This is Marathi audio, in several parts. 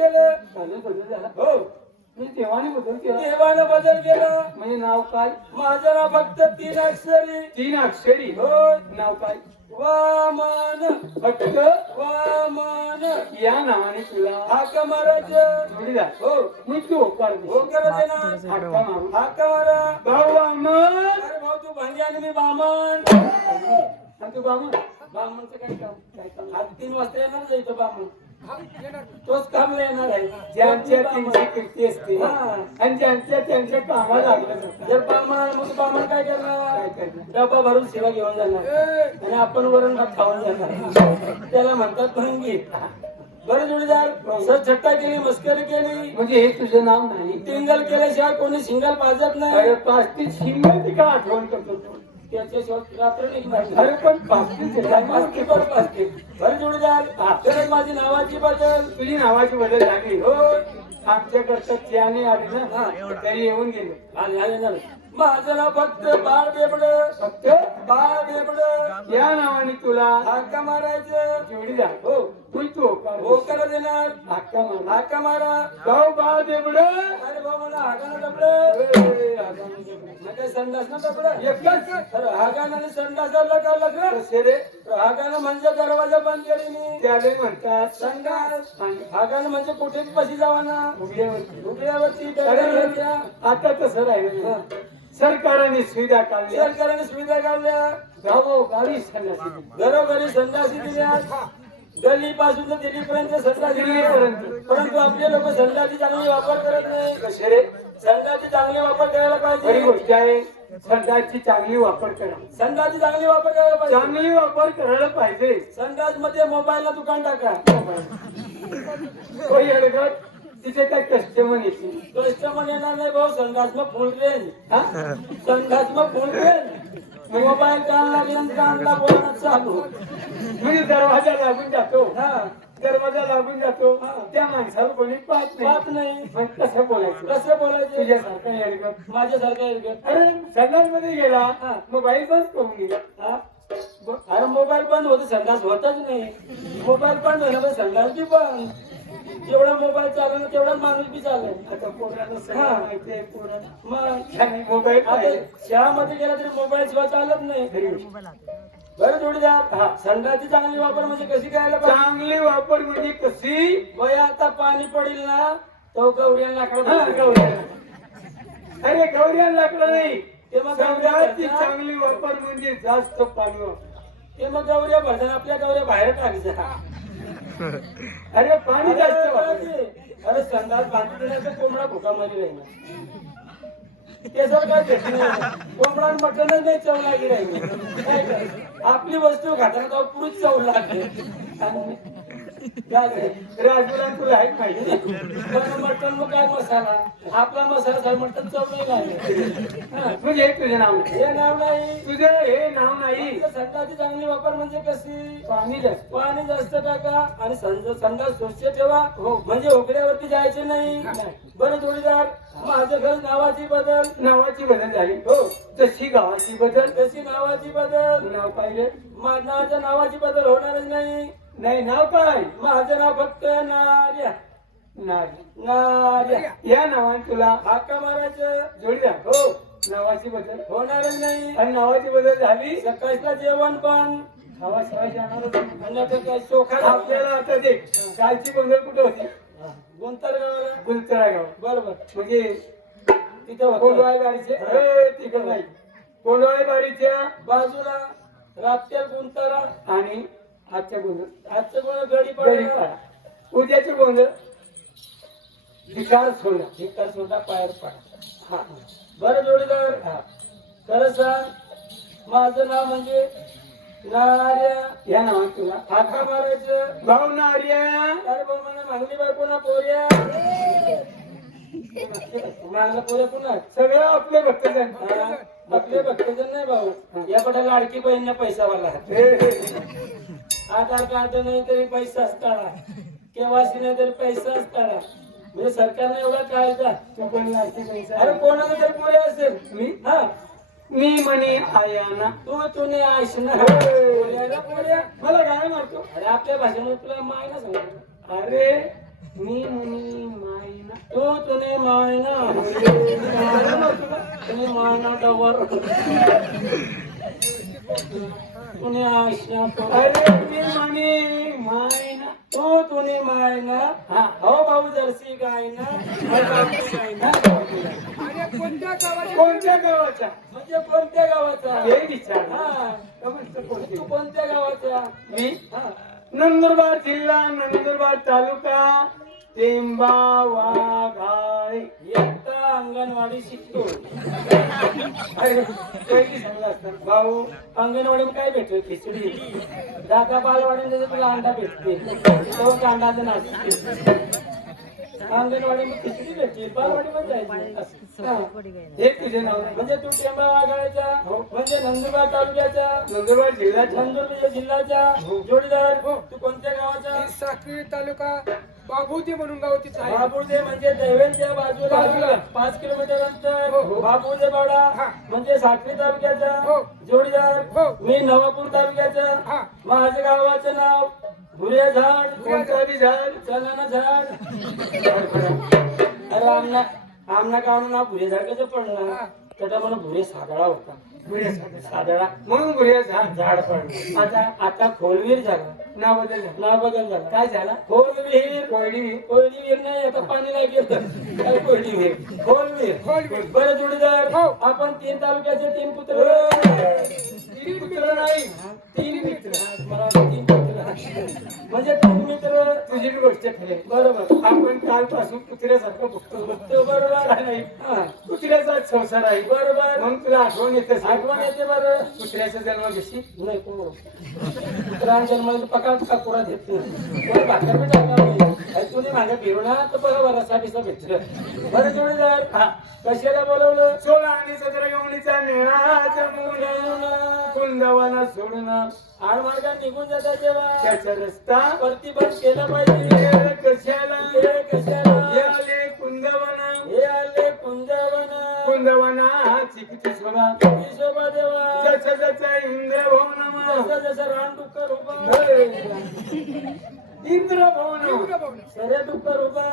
बदल झाला हो मी देवाने बदल केला. देवानं बदल केला. म्हणजे नाव काय? माझं नाव फक्त 3 अक्षरी. 3 अक्षरी. हो नाव काय? वामन. फक्त वामन या नावाने तुला हाक मारायचं. जोडीदार हो मृत्यू होकार हो करत आहे ना. हाका मारू हाक मारा. भाऊ वामन. अरे भाऊ तू भांडी आणि मी बामण. आणि तू बामन. बामणचं काय काम? काय काम? आज 3 वाजता येणार नाही इथं बामण. तोच काम येणार आहे. ज्यांच्या त्यांची कीर्ती असते हा. आणि ज्यांच्या त्यांच्या कामाला लागलं जातं. जर बामण मग बामण काय करणार? काय करणार? डबा भरून सेवा घेऊन जाणार आणि आपण वरण भात खाऊन जाणार. त्याला म्हणतात भंगी. बरं जोडीदार सर छट्टा केली, मस्करी केली, म्हणजे हे तुझं नाव नाही. टिंगल केल्याशिवाय कोणी सिंगल पाजत नाही. अरे पास्तीच शिंगाची का आठवण करतो तू? त्याच्याशिवाय रात्र निघणार अरे पण पास्तीच पाचते बरं पाचते. बरं जोडीदार खरंच माझी नावाची बदल. तुझी नावाची बदल झाली. हो आमच्याकडचं त्याने आली ना तरी येऊन गेले. आणि आले ना. माझं नाव फक्त बाळ बेबड. फक्त बाळ बेबड या नावाने तुला हाका मारायचं. जोडीदार हो तू हो करा देणार. हाका मार. हाका मारा. गाव बा देवड. अरे भाऊ मला हागानं डबडं. मग काय संडास ना डबडं. एकच अरे हागानं आणि संडासाला का लागलं? कसे रे हागानं म्हणजे दरवाजा बंद केली मी. त्याले म्हणतात संडास. हागानं म्हणजे कुठेच पशी जावा ना. उघड्यावरती. उघड्यावरती अरे, डबड्या. आता तसं राहिलं नाही. सरकारने सुविधा काढल्या. सरकारने सुविधा काढल्या. गावोगावी संन्यासी दिली. घरोघरी संडासी दिल्या. गल्ली पासून तर दिल्लीपर्यंत संडासी दिल्या. परंतु आपले लोक संडासी चांगली वापर करत नाही. कसे रे संडासी चांगली वापर करायला खरी पाहिजे. गोष्ट आहे. संडासची चांगली वापर करा. संडासी चांगली वापर करायला पाहिजे. चांगली वापर करायला पाहिजे. संडास मध्ये मोबाईलला दुकान टाका. होय अडगत तिथे काय कस्टमर येतील. कस्टमर येणार नाही भाऊ. संडास मग फुल रेंज. हा? संडास मग फुल रेंज. मोबाईल कान लागला कानला बोलणं चालू. म्हणजे दरवाजा लागून जातो. हा दरवाजा लागून जातो. त्या माणसाला कोणी पाहत बात नाही. नाही. मग कसं बोलायचं? कसं बोलायचं? तुझ्यासारखं अडगत माझ्यासारखं आहे. अरे संडास मध्ये गेला मोबाईल बंद करून गेला. हा? अरे मोबाईल बंद होतो संडास होतच नाही. मोबाईल बंद झाला पण संडास बी बंद. जेवढा मोबाईल चालला तेवढा माणूस बी चाललाय. आता पोराला सगळं हा. माहिती आहे. पोराला मग त्याने मोबाईल आता पाहिजे. शाळामध्ये गेला तरी मोबाईल शिवाय चालत नाही. बरं जोडीदार संडासची चांगली वापर म्हणजे कशी करायला पाहिजे? चांगली वापर म्हणजे कशी? वय आता पाणी पडेल ना तो गवऱ्या लाकडं. हा, गवऱ्या. अरे गौऱ्या लाकडं नाही. ते मग संडासची गवऱ्या चांगली वापर म्हणजे जास्त पाणी वापर. ते मग गवऱ्या भरताना आपल्या गवऱ्या बाहेर टाकायच्या. अरे पाणी जास्त वापर. अरे संडास बांधून दिल्याचं कोंबडा भुकामध्ये राहिला. त्याचं काय भेटलं नाही. कोंबडा आणि मटणच नाही चव लागी राहिली. काय करायचं? आपली वस्तू खाताना तेव्हा पुरुष चव लागते. राजूला तुला आहे माहिती. पण मटण मग काय मसाला. आपला मसाला मटण चव नाही लागले. म्हणजे हे तुझे नाव नाही. हे नाव नाही. तुझं हे नाव नाही. संडासची चांगली वापर म्हणजे कशी? पाणी जास्त. पाणी जास्त टाका आणि संडास स्वच्छ ठेवा. म्हणजे उघड्यावरती जायचे नाही. बरं जोडीदार माझं घर नावाची बदल. नावाची बदल झाली. हो तशी गावाची बदल. तशी नावाची बदल. नाव पाहिजे माझ्या नावाची बदल होणारच नाही. नाही. नाव काय? माझं नाव फक्त नार्या. नाव. नार्या या नावाने तुला हाका मारायचं. जोडीदार. हो नावाची बदल होणारच नाही. आणि नावाची बदल झाली. सकाळचं जेवण पण हवा सवाय जाणार म्हणजे काय चोखा आपल्याला आता दे. कालची बंगल कुठं होती? गुंतर गावाला. गुलतरा गाव. बरोबर म्हणजे तिथं होतं. कोंडवाई बारीचे तिकडं नाही. कोंडवाई बारीच्या बाजूला रात्या गुंतारा आणि आजच्या गोंधळ आजचं कोण गडी गडी पडला. पाडा. उद्याचे गोंधळ विकार सोडा. एका सोडा पायर पाडा. हा बरं जोडीदार खरं सांग माझं नाव म्हणजे नार्या. या नावाने तुला हाका मारायचं. भाऊ नार्या. अरे भाऊ मला मागणी बाय कोणा पोऱ्या. मागणं पोऱ्या पुन्हा सगळं आपले भक्तजन. आपले भक्तजन नाही भाऊ. या पटा लाडकी बहीण पैसावाला. आधार कार्ड नाही तरी पैसाच काढा. केवासी नाही तरी पैसाच काढा. म्हणजे सरकारने एवढा कायदा. तू पण लाडकी पैसा. अरे कोणाला तरी पुढे असेल. मी हा मी म्हणे आयाना. तुम्ही आयश ना मला काय मारतो? अरे आपल्या भाषेमध्ये तुला माय ना सांगतो. अरे मी मुनी मायना तो तुने मायना तुने मायना डवर तुने आशा अरे मी मुनी मायना तो तुने मायना हा हो भाऊ जर्सी गायना कोणत्या गावाच्या म्हणजे कोणत्या गावाचा हे विचार हा कोणती तू कोणत्या गावाचा मी हा नंदुरबार जिल्हा नंदुरबार तालुका टेंबावाघाळे एकटा अंगणवाडी शिकतो अरे पहिली सांगला असतात भाऊ अंगणवाडीमध्ये काय भेटतो खिचडी दादा बालवाडीमध्ये तुला अंडा भेटते तो अंडाचं नाचते अंगणवाडीमध्ये खिचडी भेटते बालवाडीमध्ये जायची हा. हे तुझे नाव म्हणजे तू टेंबा वाघाळ्याचा म्हणजे नंदुरबार तालुक्याचा नंदुरबार जिल्ह्याच्या नंदुरबार जिल्ह्याचा जोडीदार तू कोणत्या गावाचा साखळी तालुका बाबुदी म्हणून गाव तिथं आहे. बाबुर्दे म्हणजे दैवेंच्या बाजूला 5 किलोमीटर अंतर बाबुर्दे बावडा म्हणजे साखरी तालुक्याचा जोडीदार मी नवापूर तालुक्याचा माझ्या गावाचं नाव भुरे झाड कोणतं बी झाड चनाना झाड अरे आमना गावनं नाव भुरे झाड कसं पडलं त्याचा मला भुरे सादळा होता गुढ्या सादळा म्हणून गुढ्या झाड झाड पडलं आता खोलवीर झाला नाव बदल झालं. नाव बदल झाला काय झाला खोलवीर कोयडी कोयडी विहीर नाही आता पाणी लागेल काय कोयडी विहीर खोलवीर बरं जोडीदार आपण 3 तालुक्याचे 3 पुत्र तीन पुत्र नाही 3 मित्र मला 3 पुत्र म्हणजे 3 मित्र तुझी बी गोष्ट खरी आहे. बरोबर आपण कालपासून कुत्र्यासारखं बघतो बघतो बरोबर नाही हा, कुत्र्याचाच संसार आहे बरोबर मग तुला आठवण येते आठवण येते बरं कुत्र्याचा जन्म कशी नाही कुत्रा जन्माला पका पका कुडा देत नाही भाकर बी टाकणार नाही तुम्ही मागे फिरू ना तर बरोबर रसा बिसा भेटलं बरं जोडीदार कशाला बोलवलं सोळा आणि 17 गवणीचा निळाचा मुला कुंदवाना सोडून आडमार्गात निघून जातात तेव्हा त्याचा रस्ता वरती बंद केला पाहिजे कशाला हे कशाला हे आले कुंदवाना हे आले कुंजवन कुंदवाना चिकिती शोभा शोभा देवा जसा जसा इंद्र भवन जसं जसं रान डुक्कर उभा इंद्र भवन सऱ्या डुक्कर उभा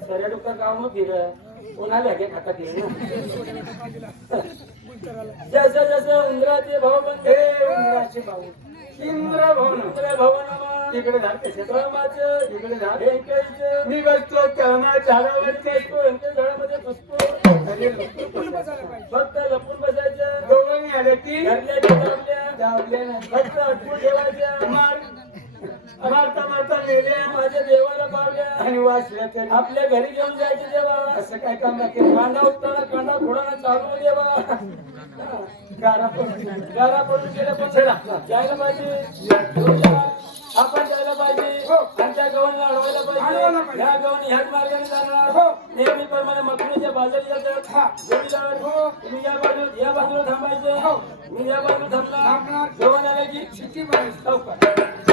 सऱ्या डुक्कर गाव मग फिर कोणा व्यागे खाता फिर जसं जसं उंदराचे भाव बनते इंद्राचे भाऊ इंद्र भवन इंद्र भवन इकडे झाड कसे रामाचं इकडे झाड व्यंकयचं मी बसतो कळमा झाडावरती व्यंकय झाडामध्ये बसतो फक्त लपून बसायचं गवळणी आल्या की घरल्याच्या दाबल्या दाबल्या नाही फक्त अटकून ठेवायच्या मारता मारता मेल्या माझ्या देवाला पावल्या आणि वाचल्या तरी आपल्या घरी घेऊन जायचे देवा असं काय काम लागेल कांदा उपटाना कांदा फोडाना चालू देवा गारा पण गारा पडून गेल्या पण चला जायला पाहिजे आपण जायला पाहिजे आणि त्या गव्हाणीला अडवायला पाहिजे ह्या गव्हाणी ह्याच मार्गाने जाणार नेहमीप्रमाणे मथुरेच्या बाजारी जातात जोडीदार तुम्ही या बाजूला थांबायचं मी या बाजूला थांबणार गव्हाण आला की शिट्टी मारायची.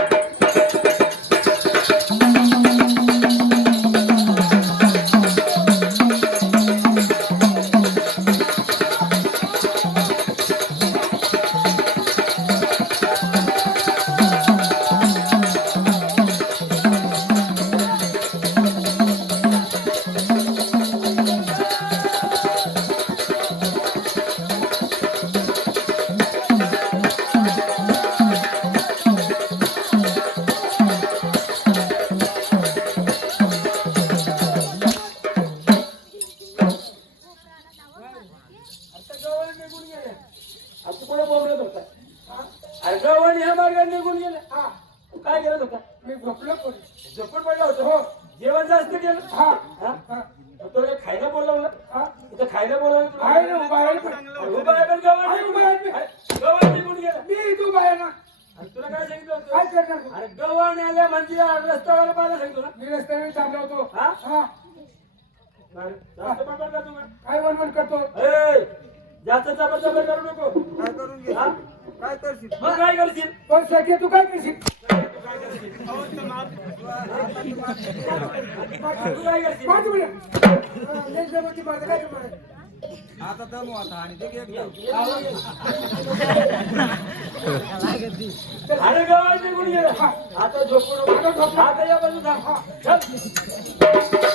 आता कोणा बोंबलत होता अरे गव्हाणी ह्या मार्गाने निघून गेले काय करत होता मी झोपलो पण झोपून पडला होता हो जेवण जास्त केलं तो काय खायला बोलवलं तिथं खायला बोलवलं तुला? आहे ना उभा आहे पण. उभा आहे पण गव्हाण आहे उभा आहे. गव्हाण निघून गेला मी इथं उभा आहे ना आणि तुला काय सांगितलं काय होतं करणार तू? अरे गव्हाण आल्या म्हणजे रस्त्यावाला पाहायला सांगतो ना मी रस्त्याने थांबलो होतो हा? हा जास्त बडबड का तुम्ही काय वनवन करतो ए, जास्त चबर करू नको हा? काय करशील मग काय करशील पण सध्या तू काय करशील तू काय करशील 5 मिनिट माझं काय करणार आता दमू आता आणि ते एकदम अरे गावात निघून गेला आता झोपून आता या बाजूला चल